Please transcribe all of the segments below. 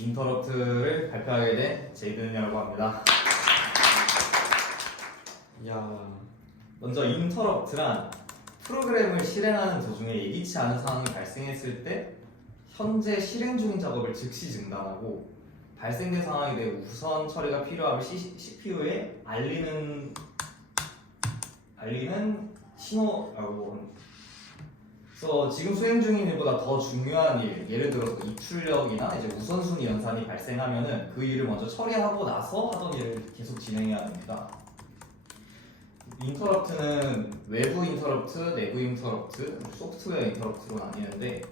인터럽트를 발표하게 된 제이든이라고 합니다. 먼저 인터럽트란 프로그램을 실행하는 도중에 예기치 않은 상황이 발생했을 때 현재 실행 중인 작업을 즉시 중단하고 발생된 상황에 대해 우선 처리가 필요함을 CPU에 알리는 신호라고. 그래서 지금 수행 중인 일보다 더 중요한 일, 예를 들어서 입출력이나 이제 우선순위 연산이 발생하면은 그 일을 먼저 처리하고 나서 하던 일을 계속 진행해야 됩니다. 인터럽트는 외부 인터럽트, 내부 인터럽트, 소프트웨어 인터럽트로 나뉘는데,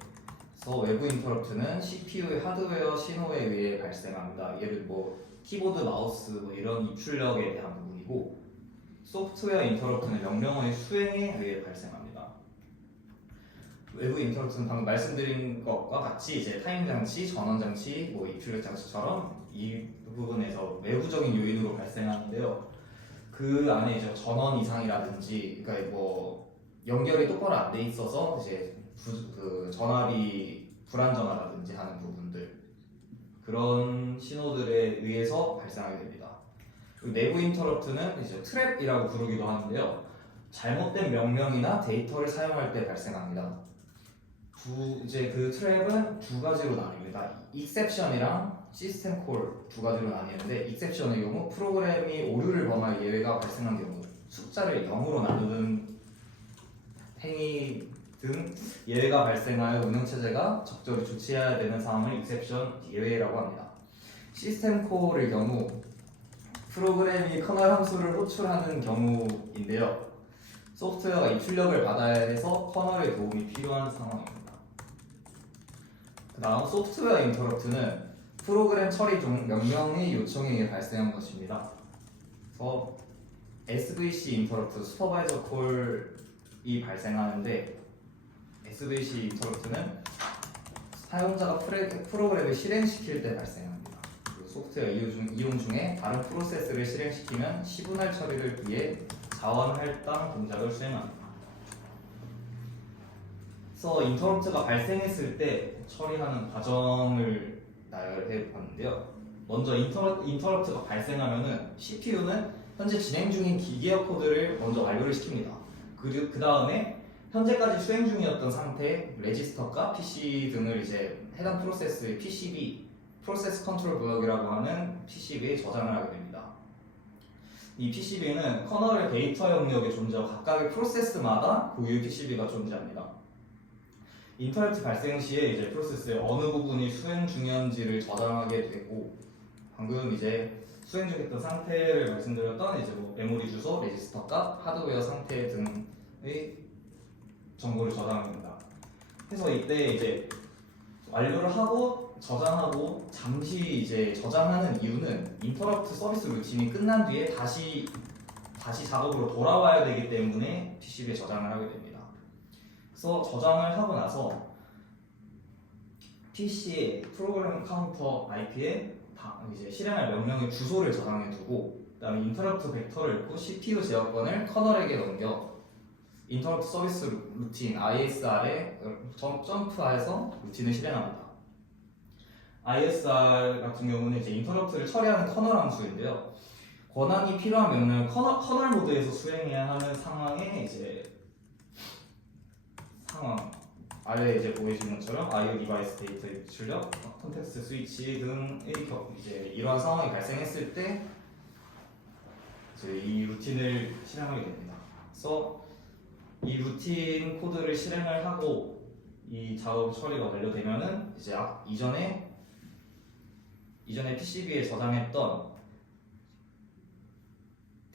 그래서 외부 인터럽트는 CPU의 하드웨어 신호에 의해 발생합니다. 예를 뭐 키보드, 마우스 뭐 이런 입출력에 대한 부분이고, 소프트웨어 인터럽트는 명령어의 수행에 의해 발생합니다. 외부 인터럽트는 방금 말씀드린 것과 같이 이제 타이밍 장치, 전원 장치, 뭐 입출력 장치처럼 이 부분에서 외부적인 요인으로 발생하는데요. 그 안에 이제 전원 이상이라든지, 그러니까 뭐 연결이 똑바로 안 돼 있어서 이제 그 전압이 불안정하다든지 하는 부분들, 그런 신호들에 의해서 발생하게 됩니다. 그리고 내부 인터럽트는 이제 트랩이라고 부르기도 하는데요. 잘못된 명령이나 데이터를 사용할 때 발생합니다. 이제 그 트랩은 두 가지로 나뉩니다. 익셉션이랑 시스템 콜 두 가지로 나뉘는데, 익셉션의 경우 프로그램이 오류를 범할 예외가 발생한 경우, 숫자를 0으로 나누는 행위 등 예외가 발생하여 운영체제가 적절히 조치해야 되는 상황을 익셉션 예외라고 합니다. 시스템 콜의 경우 프로그램이 커널 함수를 호출하는 경우인데요. 소프트웨어가 입출력을 받아야 해서 커널의 도움이 필요한 상황입니다. 그 다음 소프트웨어 인터럽트는 프로그램 처리 중 명령의 요청에 의해 발생한 것입니다. 그래서 SVC 인터럽트, 슈퍼바이저 콜이 발생하는데, SVC 인터럽트는 사용자가 프로그램을 실행시킬 때 발생합니다. 그리고 소프트웨어 이용 중에 다른 프로세스를 실행시키면 시분할 처리를 위해 자원 할당 동작을 수행합니다. 그래서 인터럽트가 발생했을 때 처리하는 과정을 나열해 봤는데요. 먼저 인터럽트가 발생하면은 CPU는 현재 진행 중인 기계어 코드를 먼저 완료를 시킵니다. 그 다음에 현재까지 수행 중이었던 상태의 레지스터과 PC 등을 이제 해당 프로세스의 PCB, 프로세스 컨트롤 블럭이라고 하는 PCB에 저장을 하게 됩니다. 이 PCB는 커널의 데이터 영역에 존재하고 각각의 프로세스마다 고유의 PCB가 존재합니다. 인터럽트 발생 시에 이제 프로세스의 어느 부분이 수행 중이었는지를 저장하게 되고, 방금 이제 수행 중이었던 상태를 말씀드렸던 이제 뭐 메모리 주소, 레지스터 값, 하드웨어 상태 등의 정보를 저장합니다. 그래서 이때 이제 완료를 하고 저장하고 잠시 이제 저장하는 이유는 인터럽트 서비스 루틴이 끝난 뒤에 다시 작업으로 돌아와야 되기 때문에 PCB에 저장을 하게 됩니다. 그래서 저장을 하고 나서 PC의 프로그램 카운터 IP에 이제 실행할 명령의 주소를 저장해 두고, 그다음에 인터럽트 벡터를 읽고 CPU 제어권을 커널에게 넘겨 인터럽트 서비스 루틴 ISR에 점프해서 루틴을 실행합니다. ISR 같은 경우는 이제 인터럽트를 처리하는 커널 함수인데요. 권한이 필요한 명령을 커널 모드에서 수행해야 하는 상황에 이제 아래 이제 보여지는 것처럼 IO 디바이스 데이터 입출력, 콘텍스트 스위치 등의 이제 이러한 상황이 발생했을 때 이제 이 루틴을 실행하게 됩니다. 그래서 이 루틴 코드를 실행을 하고 이 작업 처리가 완료되면은 이제 이전에 PCB에 저장했던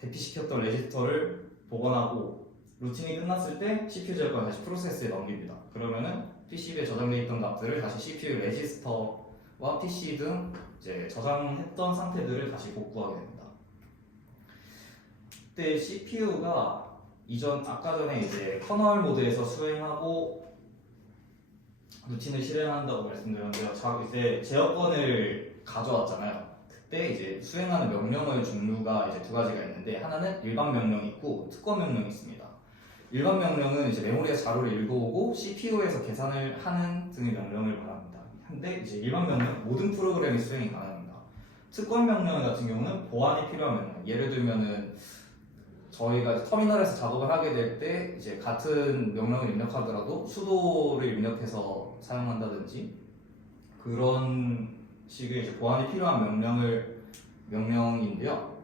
대피시켰던 레지스터를 복원하고 루틴이 끝났을 때 CPU 제어권을 다시 프로세스에 넘깁니다. 그러면은 PCB에 저장되어 있던 값들을 다시 CPU 레지스터와 PC 등 이제 저장했던 상태들을 다시 복구하게 됩니다. 그때 CPU가 아까 전에 이제 커널 모드에서 수행하고 루틴을 실행한다고 말씀드렸는데요. 이제 제어권을 가져왔잖아요. 그때 이제 수행하는 명령어의 종류가 이제 두 가지가 있는데, 하나는 일반 명령이 있고 특권 명령이 있습니다. 일반 명령은 이제 메모리에서 자료를 읽어오고 CPU에서 계산을 하는 등의 명령을 말합니다. 한데 이제 일반 명령 모든 프로그램이 수행이 가능합니다. 특권 명령 같은 경우는 보안이 필요한 명령. 예를 들면은 저희가 터미널에서 작업을 하게 될 때 이제 같은 명령을 입력하더라도 수도를 입력해서 사용한다든지 그런 식의 이제 보안이 필요한 명령인데요.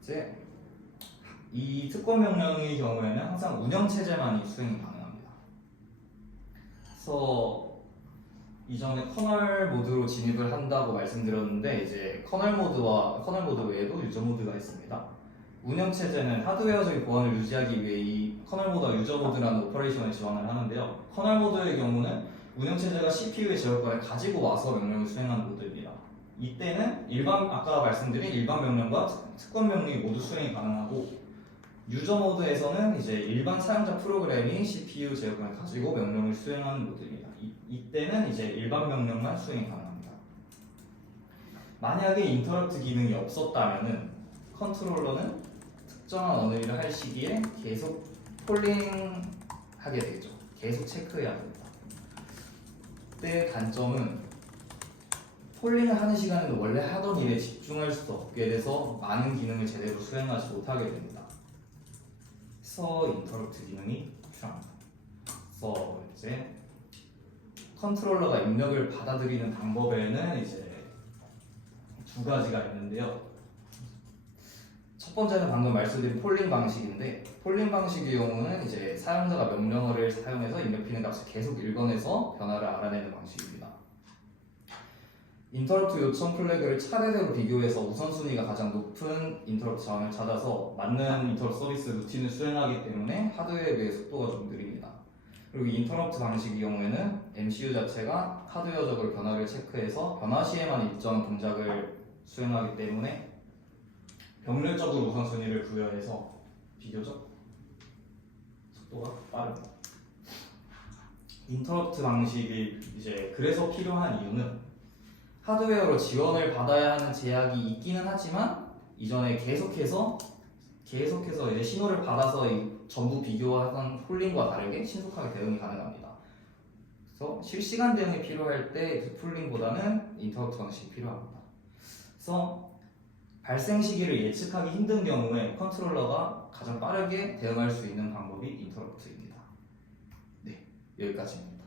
이제 이 특권 명령의 경우에는 항상 운영 체제만이 수행이 가능합니다. 그래서 이전에 커널 모드로 진입을 한다고 말씀드렸는데 이제 커널 모드 외에도 유저 모드가 있습니다. 운영 체제는 하드웨어적인 보안을 유지하기 위해 이 커널 모드와 유저 모드라는 오퍼레이션을 지원을 하는데요. 커널 모드의 경우는 운영 체제가 CPU의 제어권을 가지고 와서 명령을 수행하는 모드입니다. 이때는 아까 말씀드린 일반 명령과 특권 명령이 모두 수행이 가능하고 유저 모드에서는 이제 일반 사용자 프로그램이 CPU 제어권을 가지고 명령을 수행하는 모드입니다. 이때는 이제 일반 명령만 수행이 가능합니다. 만약에 인터럽트 기능이 없었다면은 컨트롤러는 특정한 언어를 할 시기에 계속 폴링하게 되죠. 계속 체크해야 됩니다. 그때 단점은 폴링을 하는 시간에는 원래 하던 일에 집중할 수 없게 돼서 많은 기능을 제대로 수행하지 못하게 됩니다. 그래서 인터럽트 기능이 필요합니다. 그래서 이제 컨트롤러가 입력을 받아들이는 방법에는 이제 두 가지가 있는데요. 첫 번째는 방금 말씀드린 폴링 방식인데, 폴링 방식의 경우는 이제 사용자가 명령어를 사용해서 입력되는 값을 계속 읽어내서 변화를 알아내는 방식입니다. 인터럽트 요청 플래그를 차례대로 비교해서 우선순위가 가장 높은 인터럽트 자원을 찾아서 맞는 인터럽트 서비스 루틴을 수행하기 때문에 하드웨어에 비해 속도가 좀 느립니다. 그리고 이 인터럽트 방식의 경우에는 MCU 자체가 하드웨어적으로 변화를 체크해서 변화 시에만 일정 동작을 수행하기 때문에 병렬적으로 우선순위를 부여해서 비교적 속도가 빠릅니다. 인터럽트 방식이 이제 그래서 필요한 이유는 하드웨어로 지원을 받아야 하는 제약이 있기는 하지만 이전에 계속해서 이제 신호를 받아서 전부 비교하던 폴링과 다르게 신속하게 대응이 가능합니다. 그래서 실시간 대응이 필요할 때 폴링보다는 인터럽트 방식이 필요합니다. 그래서 발생 시기를 예측하기 힘든 경우에 컨트롤러가 가장 빠르게 대응할 수 있는 방법이 인터럽트입니다. 네, 여기까지입니다.